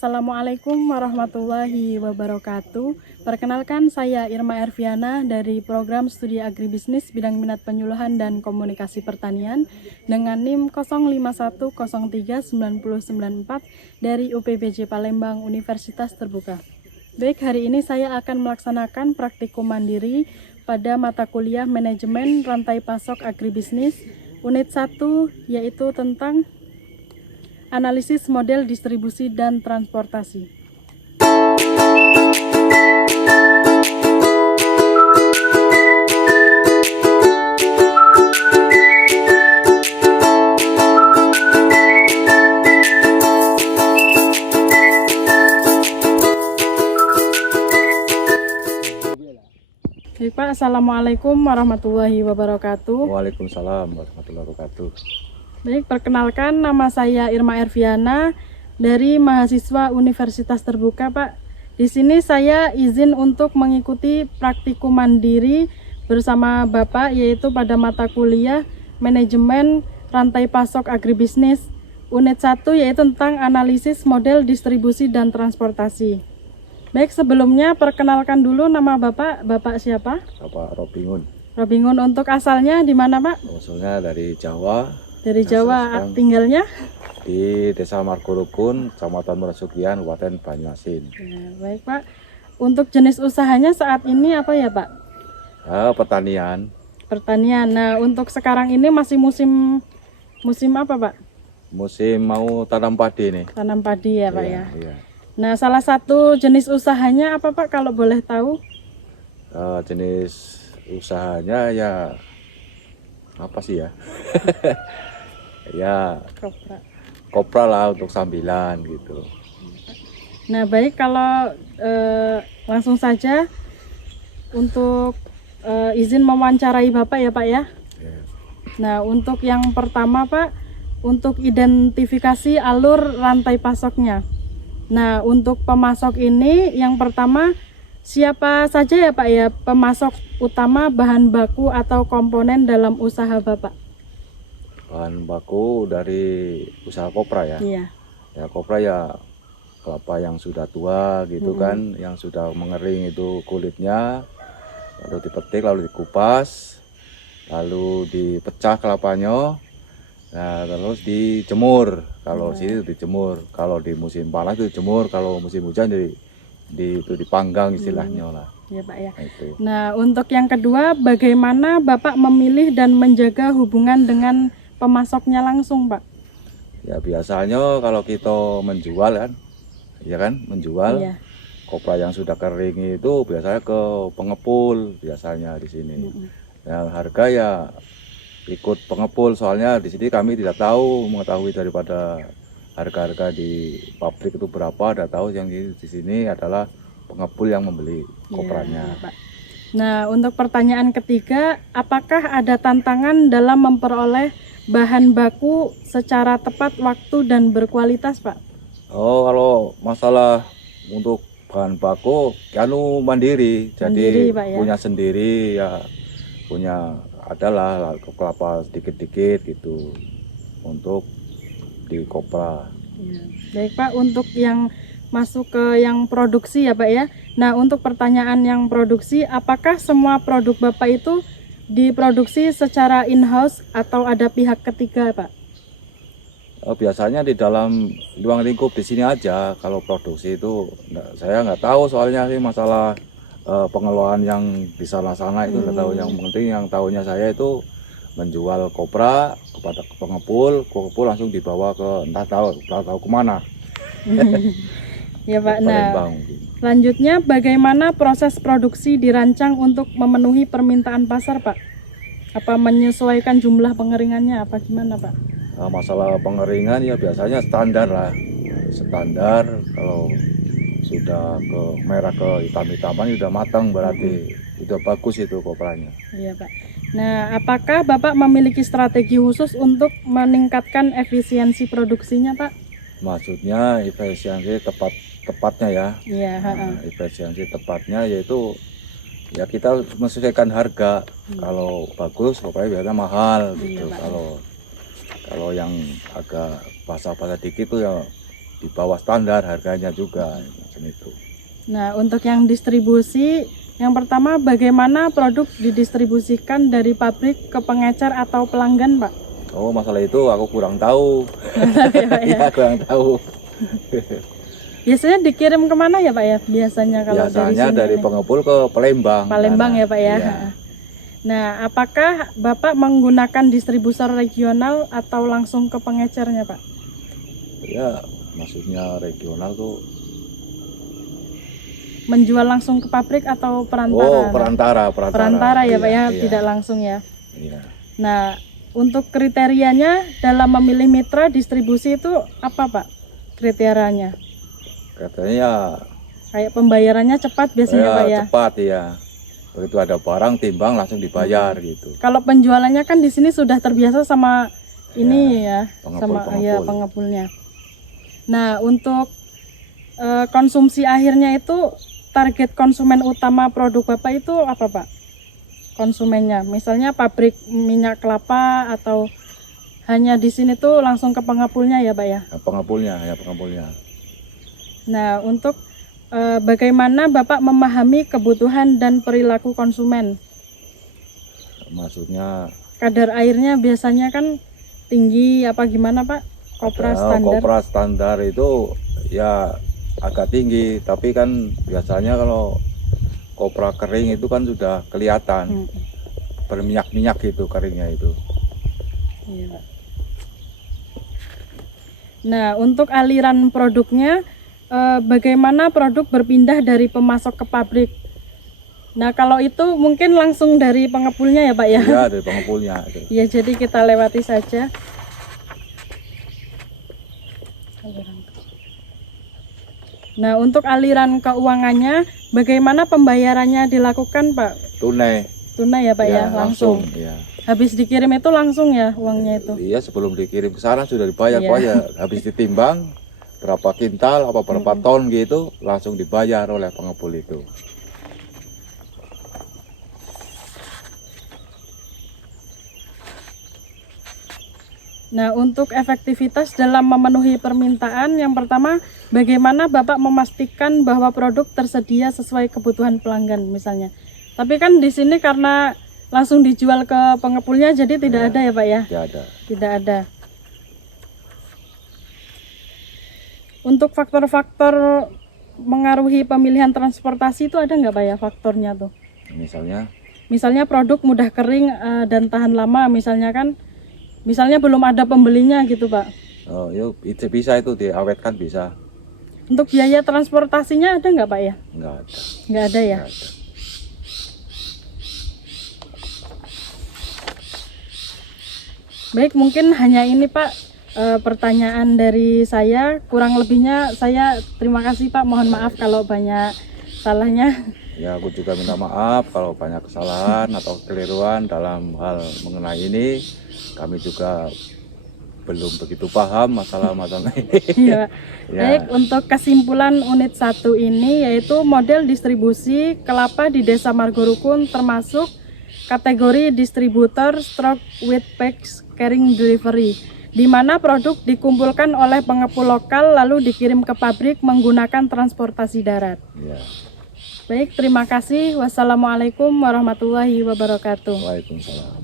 Assalamualaikum warahmatullahi wabarakatuh. Perkenalkan, saya Irma Erviana dari Program Studi Agribisnis Bidang Minat Penyuluhan dan Komunikasi Pertanian dengan NIM 05103994 dari UPBJ Palembang Universitas Terbuka. Baik, hari ini saya akan melaksanakan praktikum mandiri pada mata kuliah Manajemen Rantai Pasok Agribisnis Unit 1, yaitu tentang Analisis Model Distribusi dan Transportasi. Baik, Pak. Assalamualaikum warahmatullahi wabarakatuh. Waalaikumsalam warahmatullahi wabarakatuh. Baik, perkenalkan, nama saya Irma Erviana dari mahasiswa Universitas Terbuka, Pak. Di sini saya izin untuk mengikuti praktikum mandiri bersama Bapak, yaitu pada mata kuliah Manajemen Rantai Pasok Agribisnis Unit 1, yaitu tentang Analisis Model Distribusi dan Transportasi. Baik, sebelumnya perkenalkan dulu nama Bapak. Bapak siapa? Bapak Robingun. Robingun. Untuk asalnya di mana, Pak? Usulnya dari Jawa. Dari Jawa, tinggalnya? Di Desa Margorukun, Kecamatan Merasukian, Kabupaten Banyuasin. Ya, baik, Pak. Untuk jenis usahanya saat ini apa ya, Pak? Pertanian. Pertanian. Nah, untuk sekarang ini masih musim apa, Pak? Musim mau tanam padi nih. Tanam padi ya, Pak ya. Iya. Nah, salah satu jenis usahanya apa, Pak, kalau boleh tahu? Jenis usahanya ya apa sih ya? Ya kopra lah untuk sambilan gitu. Nah, baik, kalau langsung saja untuk izin mewawancarai Bapak ya, Pak ya. Nah, untuk yang pertama, Pak, untuk identifikasi alur rantai pasoknya. Nah, untuk pemasok ini yang pertama siapa saja ya, Pak ya, pemasok utama bahan baku atau komponen dalam usaha Bapak? Bahan baku dari usaha kopra ya. Iya. Ya kopra ya kelapa yang sudah tua gitu kan, yang sudah mengering itu kulitnya, lalu dipetik, lalu dikupas, lalu dipecah kelapanya, nah terus dijemur. Kalau sini dijemur, kalau di musim panas itu dijemur, kalau musim hujan itu dipanggang istilahnya lah. Ya, Pak ya. Nah, itu. Nah, untuk yang kedua, bagaimana Bapak memilih dan menjaga hubungan dengan pemasoknya langsung, Pak? Ya biasanya kalau kita menjual kan, ya kan, menjual kopra yang sudah kering itu biasanya ke pengepul biasanya di sini. Nah, harga ya ikut pengepul, soalnya di sini kami tidak mengetahui daripada harga-harga di pabrik itu berapa, tidak tahu. Yang di sini adalah pengepul yang membeli kopranya. Ya, Pak. Nah, untuk pertanyaan ketiga, apakah ada tantangan dalam memperoleh bahan baku secara tepat waktu dan berkualitas, Pak? Oh, kalau masalah untuk bahan baku, mandiri, jadi Pak, ya? punya sendiri ya, punya adalah kelapa sedikit-sedikit gitu untuk di kopra. Ya. Baik, Pak, untuk yang masuk ke yang produksi ya, Pak ya. Nah, untuk pertanyaan yang produksi, apakah semua produk Bapak itu diproduksi secara in-house atau ada pihak ketiga, Pak? Biasanya di dalam ruang lingkup di sini aja. Kalau produksi itu saya nggak tahu, soalnya sih masalah pengelolaan yang di sana-sana itu nggak tahu. Yang penting yang tahunya saya itu menjual kopra kepada pengepul langsung dibawa ke entah tahu kemana. Ya, Pak. Nah, Palembang. selanjutnya bagaimana proses produksi dirancang untuk memenuhi permintaan pasar, Pak? Apa menyesuaikan jumlah pengeringannya apa gimana, Pak? Nah, masalah pengeringan ya biasanya standar lah. Standar, kalau sudah ke merah ke hitam-hitaman sudah matang, berarti itu bagus itu kopranya. Iya, Pak. Nah, apakah Bapak memiliki strategi khusus untuk meningkatkan efisiensi produksinya, Pak? Maksudnya efisiensi tepatnya ya. Iya. Efisiensi tepatnya yaitu ya kita menyesuaikan harga. Kalau bagus pokoknya biasanya mahal gitu. Kalau yang agak basah-basah dikit tuh ya di bawah standar harganya juga macam itu. Nah, untuk yang distribusi, yang pertama bagaimana produk didistribusikan dari pabrik ke pengecer atau pelanggan, Pak? Oh, masalah itu aku kurang tahu. Ya, Pak, ya. Ya, kurang tahu. Biasanya dikirim kemana ya, Pak ya? Biasanya kalau Biasanya dari sini. pengepul ke Palembang. Palembang ya, Pak ya. Iya. Nah, apakah Bapak menggunakan distributor regional atau langsung ke pengecernya, Pak? Ya, maksudnya regional tuh. Menjual langsung ke pabrik atau perantara? Oh, perantara. Perantara ya, Iya, Pak ya, iya. tidak langsung ya. Iya. Nah, untuk kriterianya dalam memilih mitra distribusi itu apa, Pak? Kriterianya? Katanya ya, Kayak pembayarannya cepat biasanya, Pak ya. cepat ya. Begitu ada barang timbang langsung dibayar gitu. Kalau penjualannya kan di sini sudah terbiasa sama ini ya, sama ya pengepulnya. Nah, untuk konsumsi akhirnya itu target konsumen utama produk Bapak itu apa, Pak? Konsumennya, misalnya pabrik minyak kelapa atau hanya di sini tuh langsung ke pengepulnya ya, Pak ya? Pengepulnya. Nah, untuk bagaimana Bapak memahami kebutuhan dan perilaku konsumen? Maksudnya Kadar airnya biasanya kan tinggi apa gimana, Pak? Kopra standar. Kopra standar itu ya agak tinggi, tapi kan biasanya kalau kopra kering itu kan sudah kelihatan berminyak-minyak gitu keringnya itu. Iya, Pak. Nah, untuk aliran produknya, bagaimana produk berpindah dari pemasok ke pabrik? Nah, kalau itu mungkin langsung dari pengepulnya ya, Pak ya? Iya, dari pengepulnya. Ya, jadi kita lewati saja. Nah, untuk aliran keuangannya, bagaimana pembayarannya dilakukan, Pak? Tunai. Tunai ya, Pak ya? Langsung. Ya. Habis dikirim itu langsung ya uangnya itu? Iya, sebelum dikirim ke sana sudah dibayar, Pak ya. Habis ditimbang berapa kintal, apa berapa ton gitu, langsung dibayar oleh pengepul itu. Nah, untuk efektivitas dalam memenuhi permintaan, yang pertama, bagaimana Bapak memastikan bahwa produk tersedia sesuai kebutuhan pelanggan misalnya. Tapi kan di sini karena langsung dijual ke pengepulnya, jadi tidak ada ya, Pak ya? Tidak ada. Tidak ada. Untuk faktor-faktor mengaruhi pemilihan transportasi itu ada nggak, Pak ya, faktornya tuh? Misalnya produk mudah kering dan tahan lama, misalnya belum ada pembelinya gitu, Pak. Oh, yuk, bisa itu diawetkan bisa. Untuk biaya transportasinya ada nggak, Pak ya? Nggak ada. Nggak ada ya? Nggak ada. Baik, mungkin hanya ini, Pak, pertanyaan dari saya. Kurang lebihnya saya terima kasih, Pak. Mohon maaf kalau banyak salahnya. Ya, aku juga minta maaf kalau banyak kesalahan atau kekeliruan dalam hal mengenai ini. Kami juga belum begitu paham masalah-masalah ini. Ya. Baik, untuk kesimpulan unit 1 ini yaitu model distribusi kelapa di Desa Margorukun termasuk kategori distributor stroke with packs carrying delivery, di mana produk dikumpulkan oleh pengepul lokal lalu dikirim ke pabrik menggunakan transportasi darat. Ya. Baik, terima kasih. Wassalamualaikum warahmatullahi wabarakatuh. Waalaikumsalam.